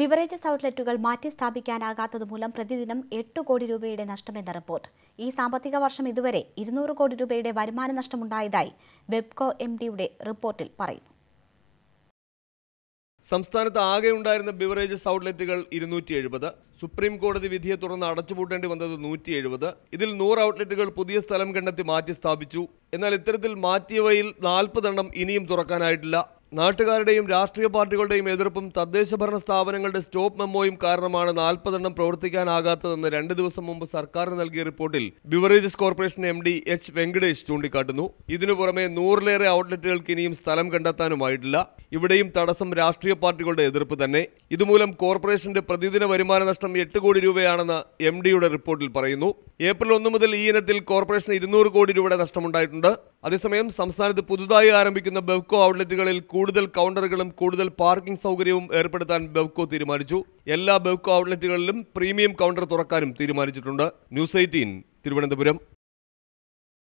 Beverages ഔട്ട്ലെറ്റുകൾ മാറ്റി സ്ഥാപിക്കാനാകാത്തതുമൂലം പ്രതിദിനം 8 കോടി രൂപയുടെ നഷ്ടമെന്ന റിപ്പോർട്ട്. ഈ സാമ്പത്തിക വർഷം ഇതുവരെ 200 കോടി രൂപയുടെ വരുമാന നഷ്ടമുണ്ടായതായി വെബ്കോ എംഡിയുടെ റിപ്പോർട്ടിൽ പറയുന്നു. സംസ്ഥാനത്ത് ആകെ ഉണ്ടായിരുന്ന ബിവറേജസ് ഔട്ട്ലെറ്റുകൾ 270. സുപ്രീം കോടതി വിധിയെ തുടർന്ന് അടച്ചുപൂട്ടേണ്ടി വന്നത് 170. ഇതിൽ 100 ഔട്ട്ലെറ്റുകൾ പുതിയ സ്ഥലം കണ്ടെത്തി മാറ്റി സ്ഥാപിച്ചു. എന്നാൽ ഇത്തരത്തിൽ മാറ്റിയവയിൽ 40 എണ്ണം ഇനിയും തുറക്കാനായിട്ടില്ല. നാട്ടുകാരുടെയും രാഷ്ട്രീയ പാർട്ടികളുടെയും എതിർപ്പും തദ്ദേശഭരണ സ്ഥാപനങ്ങളുടെ സ്റ്റോപ്പ് മെമ്മോയും കാരണമാണ് 40 എണ്ണം പ്രവർത്തിക്കാനാകാത്തതെന്ന് 2 ദിവസം മുമ്പ് സർക്കാരിന് നൽകിയ റിപ്പോർട്ടിൽ beverages corporation MD H. Venkatesh ചൂണ്ടിക്കാട്ടുന്നു. ഇതിനു പുറമെ 100-ലേറെ ഔട്ട്ലെറ്റുകൾക്ക് ഇനിയും സ്ഥലം കണ്ടെത്താനുമായിട്ടില്ല. ഇവിടെയും തടസ്സം രാഷ്ട്രീയ പാർട്ടികളുടെ എതിർപ്പ് തന്നെ. ഇതുമൂലം കോർപ്പറേഷന്റെ പ്രതിദിന വരുമാന നഷ്ടം 8 കോടി രൂപയാണെന്ന് MDയുടെ റിപ്പോർട്ടിൽ പറയുന്നു. ഏപ്രിൽ 1 മുതൽ ഈ ഇനത്തിൽ കോർപ്പറേഷന് 200 കോടി രൂപയുടെ നഷ്ടമുണ്ടായിട്ടുണ്ട്. അതേസമയം സംസ്ഥാനത്ത് പുതുതായി ആരംഭിക്കുന്ന ബെവ്കോ ഔട്ട്ലെറ്റുകളിൽ കൂടുതൽ കൗണ്ടറുകളും കൂടുതൽ പാർക്കിംഗ് സൗകര്യവും ഏർപ്പെടുത്താൻ ബെവ്കോ തീരുമാനിച്ചു. എല്ലാ ബെവ്കോ ഔട്ട്ലെറ്റുകളിലും പ്രീമിയം കൗണ്ടർ തുറക്കാനും തീരുമാനിച്ചിട്ടുണ്ട്. ന്യൂസ് 18 തിരുവനന്തപുരം.